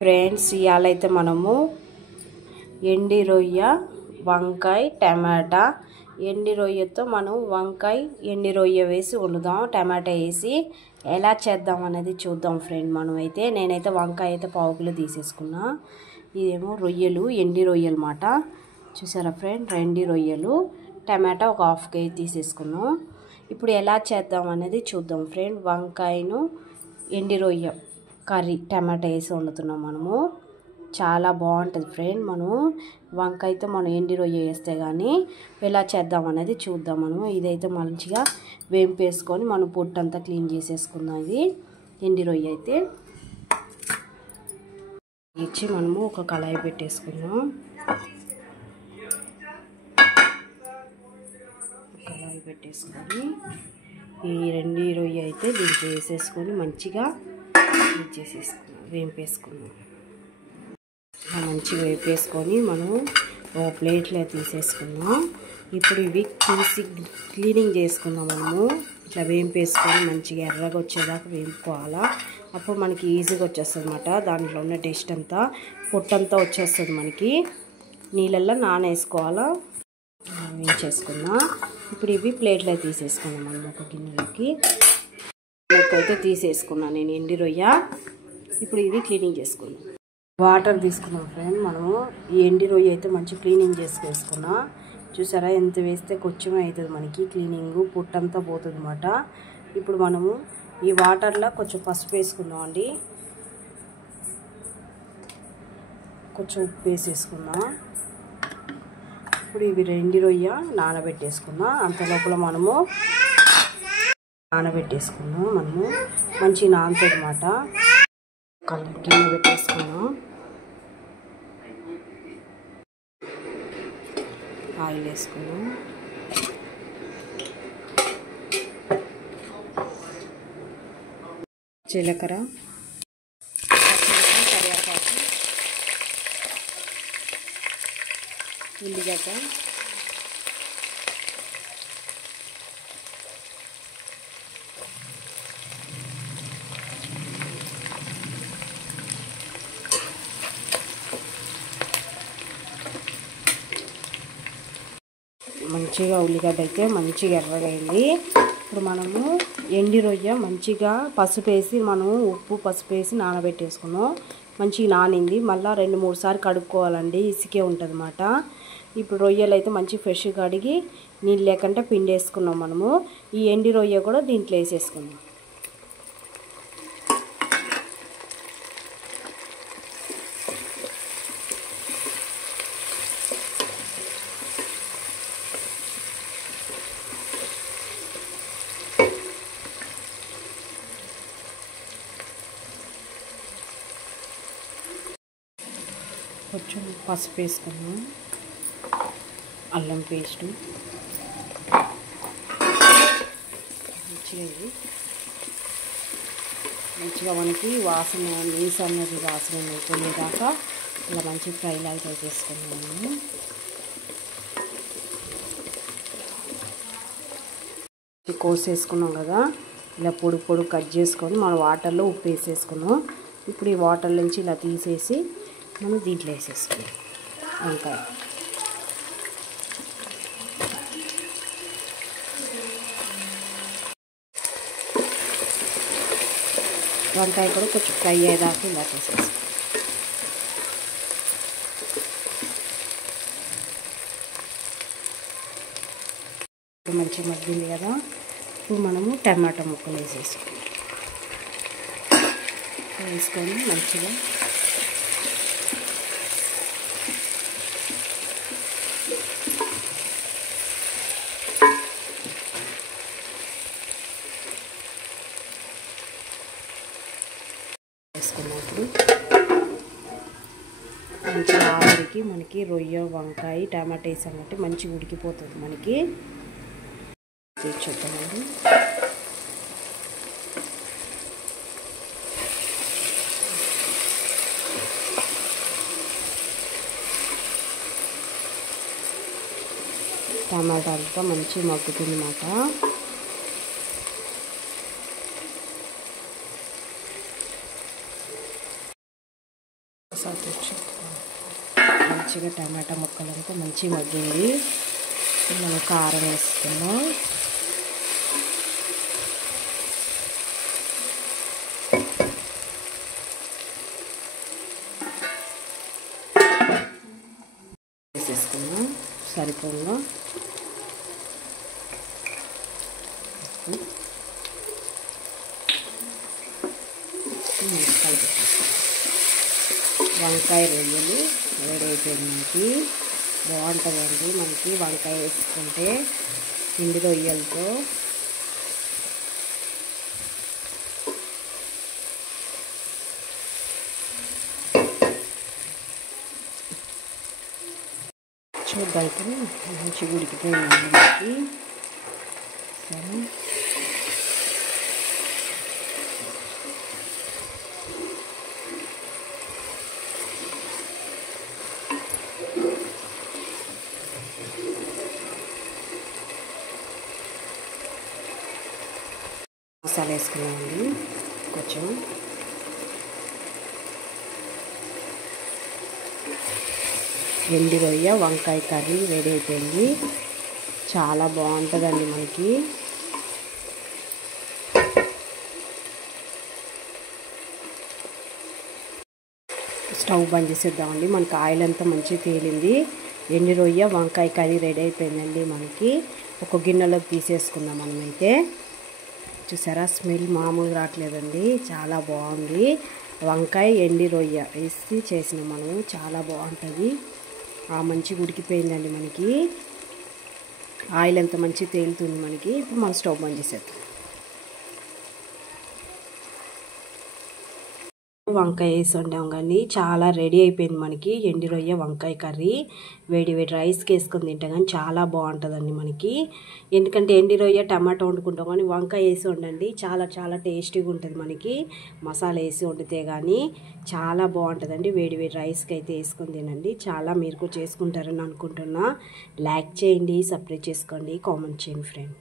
Friends ఇయాలైతే మనము ఎండి రొయ్య వంకాయ టమాటా ఎండి రొయ్యతో మనం వంకాయ ఎండి రొయ్య వేసి వండుదాం టమాటా వేసి ఎలా చేద్దాం అనేది చూద్దాం ఫ్రెండ్ మనమైతే నేనైతే వంకాయ అయితే పావు కిలో తీసేసుకున్నా ఇదేమో రొయ్యలు ఎండి రొయ్యలు మాట చూసారా ఫ్రెండ్ ఎండి రొయ్యలు టమాటా ఒక హాఫ్ కేజీ తీసేసుకున్నాం ఇప్పుడు ఎలా చేద్దాం అనేది చూద్దాం ఫ్రెండ్ వంకాయను ఎండి రొయ్య కర్రీ టమాటా వేసి వండుతున్నాం మనము చాలా బాగుంటుంది ఫ్రెండ్ మనం వంకాయతో మనం ఎండి రొయ్య వేస్తే కానీ ఎలా చేద్దాం అనేది చూద్దాం మనము ఇదైతే మంచిగా వేంపేసుకొని మనం పొట్టంతా క్లీన్ చేసేసుకుందాం ఇది ఎండి రొయ్య అయితే ఇచ్చి మనము ఒక కళాయి పెట్టేసుకుందాం కళాయి పెట్టేసుకొని ఈ రెండు రొయ్య అయితే దీంట్లో వేసేసుకొని మంచిగా వేంపేసుకున్నాం మంచిగా వేపేసుకొని మనం ఒక ప్లేట్లో తీసేసుకున్నాం ఇప్పుడు ఇవి తీసి క్లీనింగ్ చేసుకుందాం మనము ఇట్లా వేంపేసుకొని మంచిగా ఎర్రగా వచ్చేదాకా వేపుకోవాలా అప్పుడు మనకి ఈజీగా వచ్చేస్తుంది అన్నమాట దాంట్లో ఉన్న టేస్ట్ అంతా పొట్టంతా వచ్చేస్తుంది మనకి నీళ్ళల్లో నానేసుకోవాలా వేయించేసుకున్నాం ఇప్పుడు ఇవి ప్లేట్లో తీసేసుకున్నాం మనం ఒక గిన్నెలోకి అయితే తీసేసుకున్నాను నేను ఎండి రొయ్య ఇప్పుడు ఇవి క్లీనింగ్ చేసుకున్నాం వాటర్ తీసుకున్నాం ఫ్రెండ్ మనము ఈ ఎండి రొయ్య అయితే మంచి క్లీనింగ్ చేసుకున్నా చూసారా ఎంత వేస్తే కొంచెమే అవుతుంది మనకి క్లీనింగ్ పుట్టంతా పోతుంది అన్నమాట ఇప్పుడు మనము ఈ వాటర్లో కొంచెం పసుపు వేసుకుందాం అండి కొంచెం ఉప్పు వేసేసుకుందాం ఇప్పుడు ఇవి ఎండి రొయ్య నానబెట్టేసుకున్నాం అంత లోపల మనము నానబెట్టేసుకున్నాం మనము మంచి నానుతుంది అన్నమాట గిన్నె పెట్టేసుకున్నాం ఆయిల్ వేసుకున్నాం జీలకర్ర కరివేపాకు ఉల్లిగడ్డ మంచిగా ఉల్లిగడ్డ అయితే మంచిగా ఎర్రగా అయింది ఇప్పుడు మనము ఎండి రొయ్య మంచిగా పసుపు వేసి మనము ఉప్పు పసుపు వేసి నానబెట్టేసుకున్నాం మంచిగా నానింది మళ్ళీ 2-3 సార్లు కడుక్కోవాలండి ఇసుకే ఉంటుంది అన్నమాట ఇప్పుడు రొయ్యలు అయితే మంచి ఫ్రెష్గా కడిగి నీళ్ళు లేకుండా పిండేసుకున్నాం మనము ఈ ఎండి రొయ్య కూడా దీంట్లో వేసేసుకున్నాం కొంచెం పసుపు వేసుకున్నాం అల్లం పేస్టు మంచిగా మనకి వాసన నీసు అన్నది వాసన అయిపోయేదాకా ఇలా మంచి ఫ్రై లాగా చేసుకున్నాము కోసేసుకున్నాం కదా ఇలా పొడి పొడి కట్ చేసుకొని మన వాటర్లో ఉప్పు వేసేసుకున్నాం ఇప్పుడు ఈ వాటర్ నుంచి ఇలా తీసేసి మనం దీంట్లో వేసేసుకున్నాం వంకాయ వంకాయ కూడా కొంచెం ఫ్రై అయ్యేదాకా ఇలా వేసేసుకున్నాం మంచిగా మగ్గింది కదా ఇప్పుడు మనము టమాటా ముక్కలు వేసుకొని మంచిగా వేసుకున్నప్పుడు మంచిగా ఆవిరికి మనకి రొయ్య వంకాయ టమాటా వేసాం కాబట్టి మంచిగా ఉడికిపోతుంది మనకి చూద్దామండి టమాటా అంతా మంచిగా మగ్గుతుంది అన్నమాట మంచిగా టమాటా ముక్కలంతా మంచిగా మగ్గింది. మనం కారం వేసుకున్నాం. వేసేసుకున్నాం సరిపోగా. వంకాయ రొయ్యలు రెడీ అయిపోయింది. మనకి బాగుంటుందండి. మనకి వంకాయ వేసుకుంటే ఎండు రొయ్యలతో చూడ్డానికి మంచిగా ఉడికిపోయింది మనకి. సరే మసాలా వేసుకున్నామండి. కొంచెం ఎండు రొయ్య వంకాయ కర్రీ రెడీ అయిపోయింది. చాలా బాగుంటుందండి మనకి. స్టవ్ బంద్ చేసేద్దామండి. మనకి ఆయిల్ అంతా మంచిగా తేలింది. ఎండు రొయ్య వంకాయ కర్రీ రెడీ అయిపోయిందండి. మనకి ఒక గిన్నెలోకి తీసేసుకుందాం. మనమైతే చూసారా, స్మెల్ మామూలుగా రావట్లేదండి. చాలా బాగుంది. వంకాయ ఎండు రొయ్య వేసి చేసిన మనము చాలా బాగుంటుంది. మంచిగా ఉడికిపోయిందండి. మనకి ఆయిల్ ఎంత మంచిగా తేలుతుంది మనకి. ఇప్పుడు మనం స్టవ్ బంద్ చేసేద్దాం. వంకాయ వేసి వండాం కానీ చాలా రెడీ అయిపోయింది మనకి ఎండు రొయ్య వంకాయ కర్రీ. వేడి వేడి రైస్కి వేసుకొని తింటే కానీ చాలా బాగుంటుందండి మనకి. ఎందుకంటే ఎండు రొయ్య టమాటా వండుకుంటాం కానీ వంకాయ వేసి వండండి చాలా చాలా టేస్టీగా ఉంటుంది మనకి. మసాలా వేసి వండితే కానీ చాలా బాగుంటుందండి. వేడి వేడి రైస్కి అయితే వేసుకొని తినండి. చాలా మీరు కూడా చేసుకుంటారని అనుకుంటున్నా. లైక్ చేయండి, సబ్స్క్రైబ్ చేసుకోండి, కామెంట్ చేయండి ఫ్రెండ్.